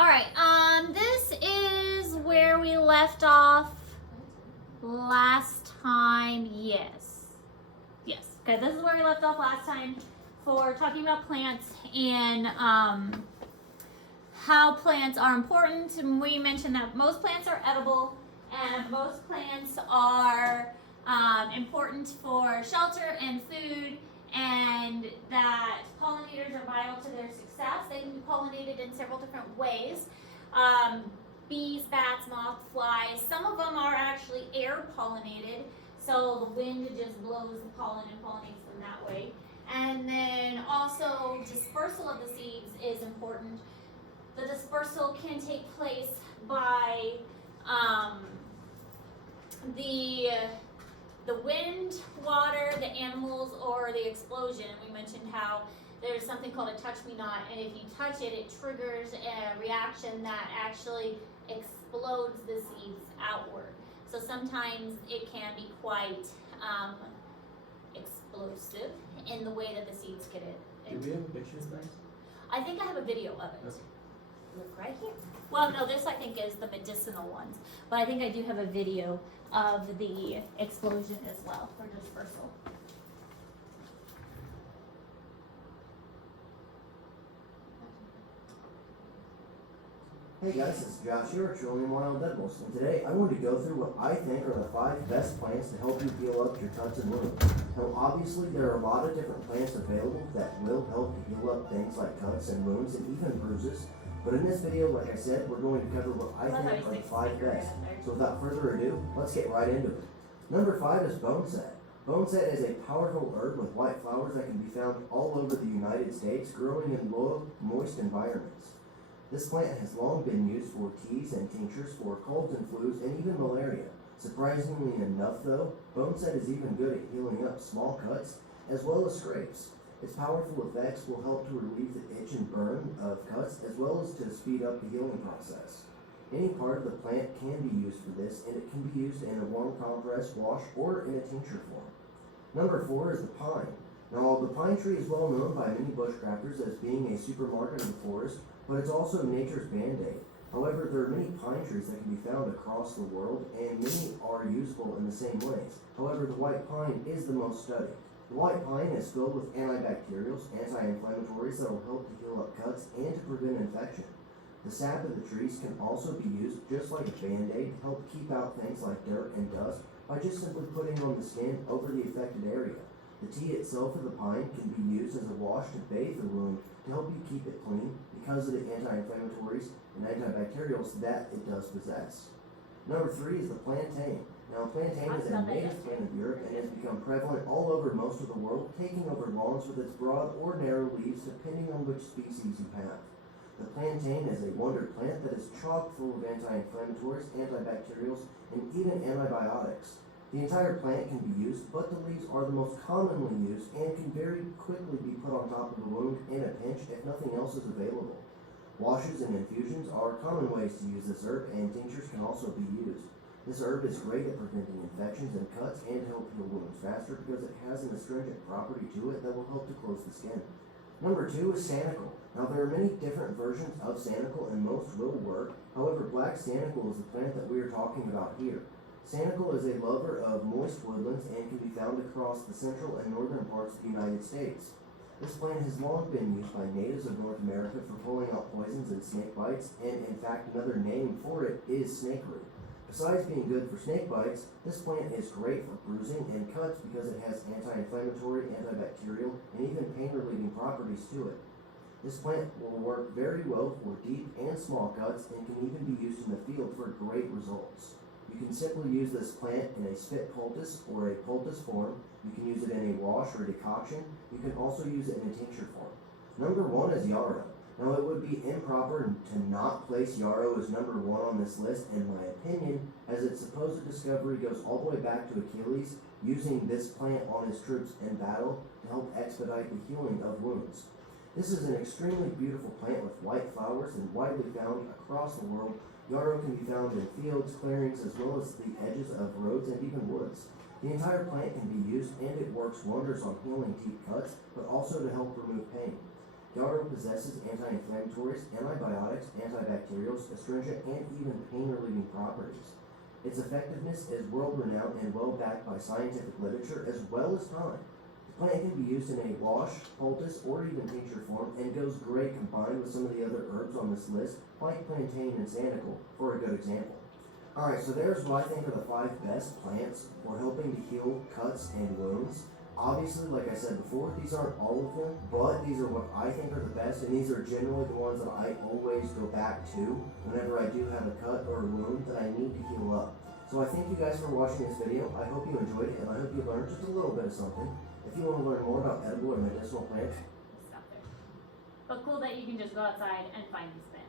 All right, this is where we left off last time. Yes. Okay, this is where we left off last time for talking about plants and how plants are important. And we mentioned that most plants are edible and most plants are important for shelter and food, and that pollinators are vital to their success. They can be pollinated in several different ways. Bees, bats, moths, flies. Some of them are actually air pollinated, so the wind just blows the pollen and pollinates them that way. And then also dispersal of the seeds is important. The dispersal can take place by the wind, water, the animals, or the explosion. We mentioned how there's something called a touch me not, and if you touch it, it triggers a reaction that actually explodes the seeds outward. So sometimes it can be quite explosive in the way that the seeds get it. Do we have pictures of these? I think I have a video of it. Okay. Look right here. Well, no, this I think is the medicinal ones, but I think I do have a video of the explosion as well for dispersal. Hey guys, it's Josh here, Trillium Wild Edibles, and today I wanted to go through what I think are the 5 best plants to help you heal up your cuts and wounds. Now obviously there are a lot of different plants available that will help to heal up things like cuts and wounds and even bruises, but in this video, like I said, we're going to cover what I think are the 5 best. So without further ado, let's get right into it. Number 5 is boneset. Boneset is a powerful herb with white flowers that can be found all over the United States, growing in low, moist environments. This plant has long been used for teas and tinctures for colds and flus and even malaria. Surprisingly enough though, boneset is even good at healing up small cuts as well as scrapes. Its powerful effects will help to relieve the itch and burn of cuts as well as to speed up the healing process. Any part of the plant can be used for this, and it can be used in a warm compress, wash, or in a tincture form. Number 4 is the pine. Now the pine tree is well known by many bushcrafters as being a supermarket of the forest, but it's also nature's band-aid. However, there are many pine trees that can be found across the world, and many are useful in the same ways. However, the white pine is the most studied. The white pine is filled with antibacterials, anti-inflammatories that will help to heal up cuts and to prevent infection. The sap of the trees can also be used just like a band-aid to help keep out things like dirt and dust by just simply putting on the skin over the affected area. The tea itself of the pine can be used as a wash to bathe the wound to help you keep it clean because of the anti-inflammatories and antibacterials that it does possess. Number 3 is the plantain. Now plantain is a native plant of Europe and has become prevalent all over most of the world, taking over lawns with its broad or narrow leaves depending on which species you have. The plantain is a wonder plant that is chock full of anti-inflammatories, antibacterials, and even antibiotics. The entire plant can be used, but the leaves are the most commonly used and can very quickly be put on top of a wound in a pinch if nothing else is available. Washes and infusions are common ways to use this herb, and tinctures can also be used. This herb is great at preventing infections and cuts and help heal wounds faster because it has an astringent property to it that will help to close the skin. Number 2 is Sanicle. Now there are many different versions of Sanicle and most will work. However, black Sanicle is the plant that we are talking about here. Sanicle is a lover of moist woodlands and can be found across the central and northern parts of the United States. This plant has long been used by natives of North America for pulling out poisons and snake bites, and in fact another name for it is snakeroot. Besides being good for snake bites, this plant is great for bruising and cuts because it has anti-inflammatory, antibacterial, and even pain-relieving properties to it. This plant will work very well for deep and small cuts and can even be used in the field for great results. You can simply use this plant in a spit poultice or a poultice form. You can use it in a wash or decoction. You can also use it in a tincture form. Number 1 is yarrow. Now it would be improper to not place yarrow as number 1 on this list in my opinion, as its supposed discovery goes all the way back to Achilles using this plant on his troops in battle to help expedite the healing of wounds. This is an extremely beautiful plant with white flowers and widely found across the world. Yarrow can be found in fields, clearings, as well as the edges of roads and even woods. The entire plant can be used and it works wonders on healing deep cuts, but also to help remove pain. Yarrow possesses anti-inflammatories, antibiotics, antibacterials, astringent, and even pain-relieving properties. Its effectiveness is world-renowned and well-backed by scientific literature as well as time. The plant can be used in a wash, poultice, or even tincture form, and goes great combined with some of the other herbs on this list, like plantain and sanicle, for a good example. Alright, so there's what I think are the 5 best plants for helping to heal cuts and wounds. Obviously, like I said before, these aren't all of them, but these are what I think are the best, and these are generally the ones that I always go back to whenever I do have a cut or a wound that I need to heal up. So I thank you guys for watching this video. I hope you enjoyed it, and I hope you learned just a little bit of something. If you want to learn more about edible or medicinal plants, Stop there. But cool that you can just go outside and find these plants.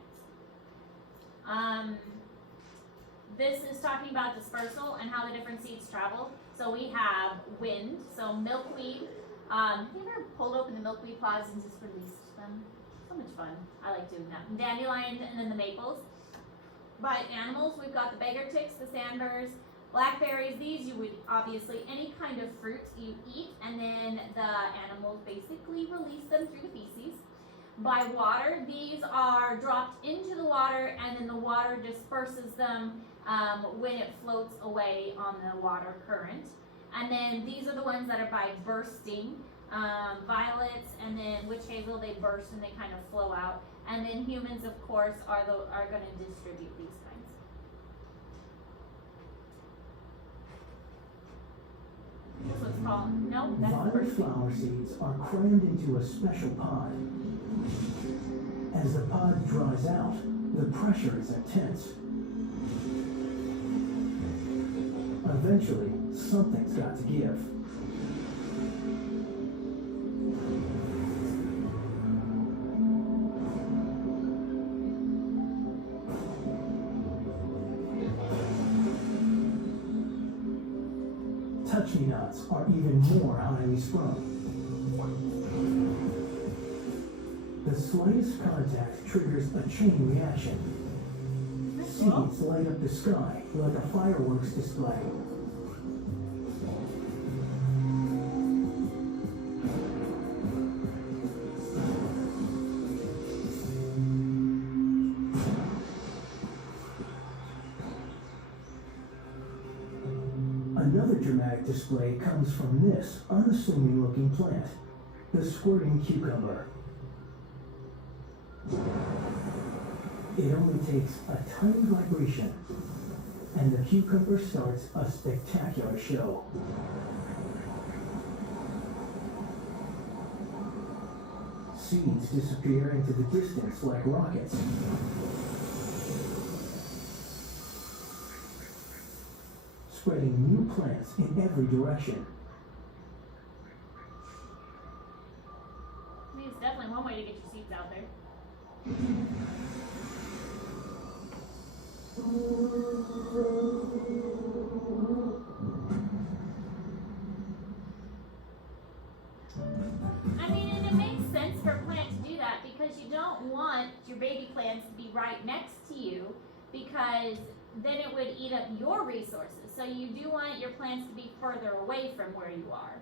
This is talking about dispersal and how the different seeds travel. So we have wind, so milkweed. Have you ever pulled open the milkweed pods and just released them? So much fun. I like doing that. Dandelion and then the maples. By animals, we've got the beggar ticks, the sandburrs, blackberries. These you would obviously, any kind of fruit you eat, and then the animals basically release them through the feces. By water, these are dropped into the water, and then the water disperses them when it floats away on the water current. And then these are the ones that are by bursting. Violets and then witch hazel, they burst and they kind of flow out. And then humans, of course, are going to distribute these kinds. That's what's called. No, that's Violet bursting. flower seeds are crammed into a special pod. As the pod dries out, the pressure is intense. Eventually, something's got to give. Touch-me-nots are even more highly sprung. The slightest contact triggers a chain reaction. Seeds light up the sky like a fireworks display. Another dramatic display comes from this unassuming looking plant, the squirting cucumber. It only takes a tiny vibration, and the cucumber starts a spectacular show. Seeds disappear into the distance like rockets. Spreading new plants in every direction. I mean, it's definitely one way to get your seeds out there. I mean, and it makes sense for a plant to do that because you don't want your baby plants to be right next to you because then it would eat up your resources. So you do want your plants to be further away from where you are.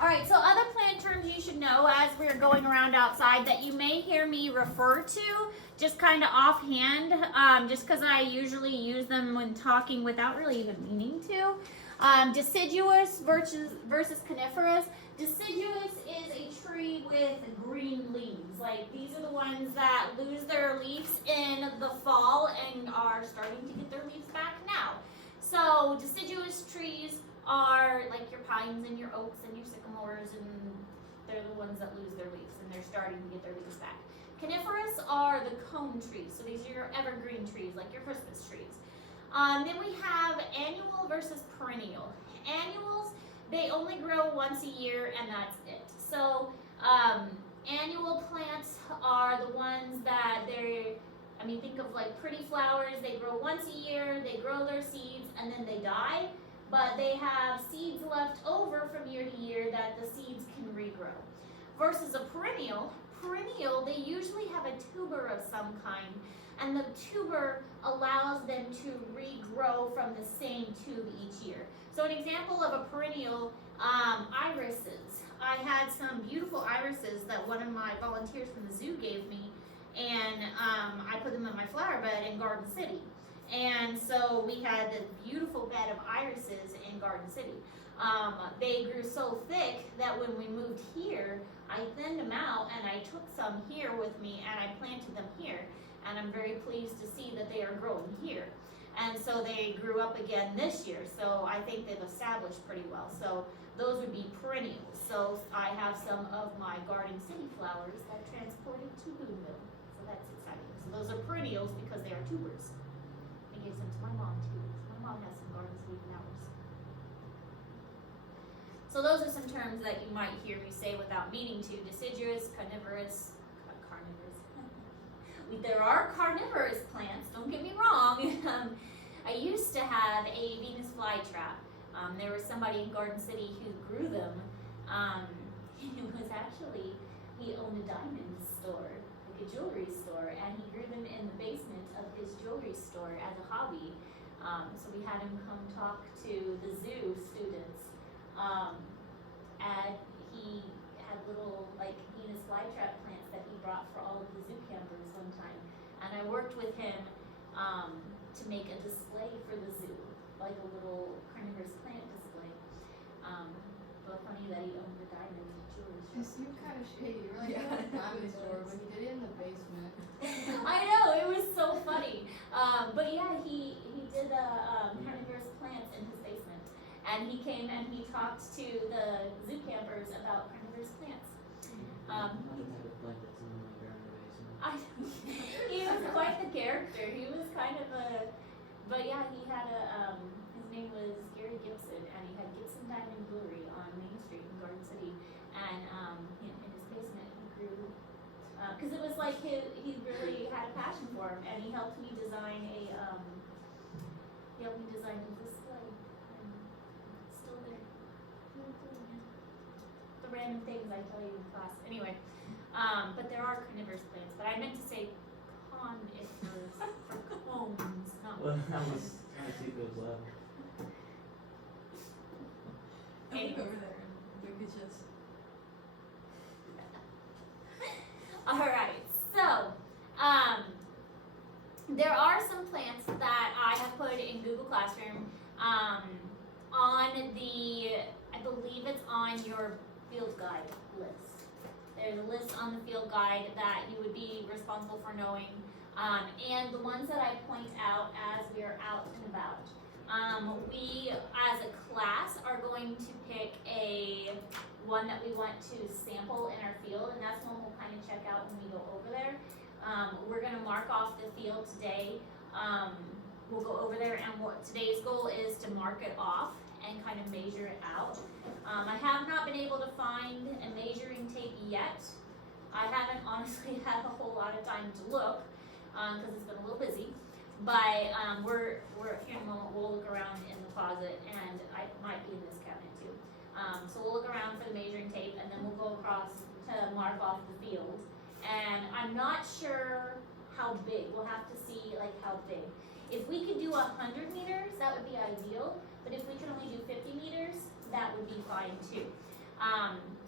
Alright, so other plant terms you should know as we're going around outside that you may hear me refer to, just kind of offhand, just because I usually use them when talking without really even meaning to. Deciduous versus coniferous. Deciduous is a tree with green leaves. Like, these are the ones that lose their leaves in the fall and are starting to get their leaves back now. So deciduous trees are like your pines and your oaks and your sycamores, and they're the ones that lose their leaves and they're starting to get their leaves back. Coniferous are the cone trees, so these are your evergreen trees, like your Christmas trees. Then we have annual versus perennial. Annuals, they only grow once a year and that's it. So annual plants are the ones that think of like pretty flowers, they grow once a year, they grow their seeds and then they die. But they have seeds left over from year to year that the seeds can regrow. Versus a perennial, they usually have a tuber of some kind, and the tuber allows them to regrow from the same tube each year. So an example of a perennial Irises. I had some beautiful irises that one of my volunteers from the zoo gave me, and I put them in my flower bed in Garden City. And so we had this beautiful bed of irises in Garden City. They grew so thick that when we moved here, I thinned them out and I took some here with me and I planted them here. And I'm very pleased to see that they are growing here. And so they grew up again this year. So I think they've established pretty well. So those would be perennials. So I have some of my Garden City flowers that transported to Boonville. So that's exciting. So those are perennials because they are tubers. I gave some to my mom too. My mom has some Garden City flowers. So those are some terms that you might hear me say without meaning to. Deciduous, carnivorous, carnivorous. There are carnivorous plants, don't get me wrong. I used to have a Venus flytrap. There was somebody in Garden City who grew them. It was actually, he owned a diamond store, like a jewelry store, and he grew them in the basement of his jewelry store as a hobby. So we had him come talk to the zoo students. And he had little, like, Venus flytrap plants that he brought for all of the zoo campers one time. And I worked with him to make a display for the zoo, like a little carnivorous plant display. But funny that he owned the diamond jewelry It store. seemed kind of shady. You're like, yeah, diamond store, but he did it in the basement. I know, it was so funny. But yeah, he did carnivorous plants in his basement. And he came and he talked to the zoo campers about carnivorous plants. He was quite the character. He was kind of but yeah, he had his name was Gary Gibson, and he had Gibson Diamond Jewelry on Main Street in Garden City. And in his basement, he grew, because it was like he really had a passion for him, and he helped me design a display. And it's still there. The random things I tell you in class. Anyway. But there are carnivorous plants, but I meant to say conifers for cones, not Well, I was trying to see if it was loud. I look Anyway. over there and we could just. Alright, so there are some plants that I have put in Google Classroom on the, I believe it's on your field guide list. There's a list on the field guide that you would be responsible for knowing, and the ones that I point out as we are out and about. We, as a class, are going to pick one that we want to sample in our field, and that's one we'll kind of check out when we go over there. We're going to mark off the field today. We'll go over there, and what today's goal is to mark it off and kind of measure it out. I have not been able to find a measuring tape yet. I haven't honestly had a whole lot of time to look because it's been a little busy. But we're here in a moment. We'll look around in the closet, and I might be in this cabinet too. So we'll look around for the measuring tape, and then we'll go across to mark off the field. And I'm not sure how big. We'll have to see like how big. If we could do 100 meters, that would be ideal. But if we could only do 50 meters, that would be fine too.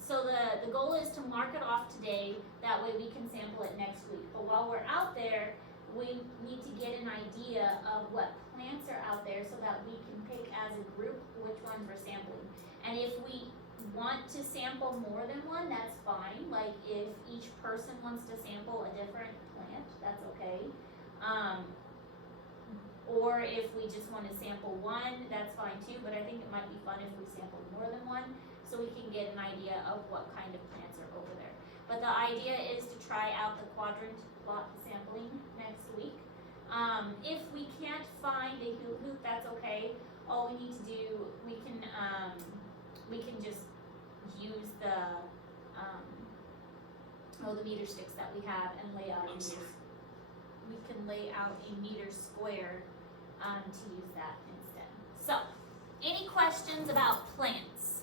So the goal is to mark it off today. That way we can sample it next week. But while we're out there, we need to get an idea of what plants are out there so that we can pick as a group which ones we're sampling. And if we want to sample more than one, that's fine. Like if each person wants to sample a different plant, that's okay. Or if we just want to sample one, that's fine too, but I think it might be fun if we sample more than one so we can get an idea of what kind of plants are over there. But the idea is to try out the quadrant plot sampling next week. If we can't find a hoop, that's okay. All we need to do, we can just use the meter sticks that we have and lay out a meter. We can lay out a meter square to use that instead. So, any questions about plants?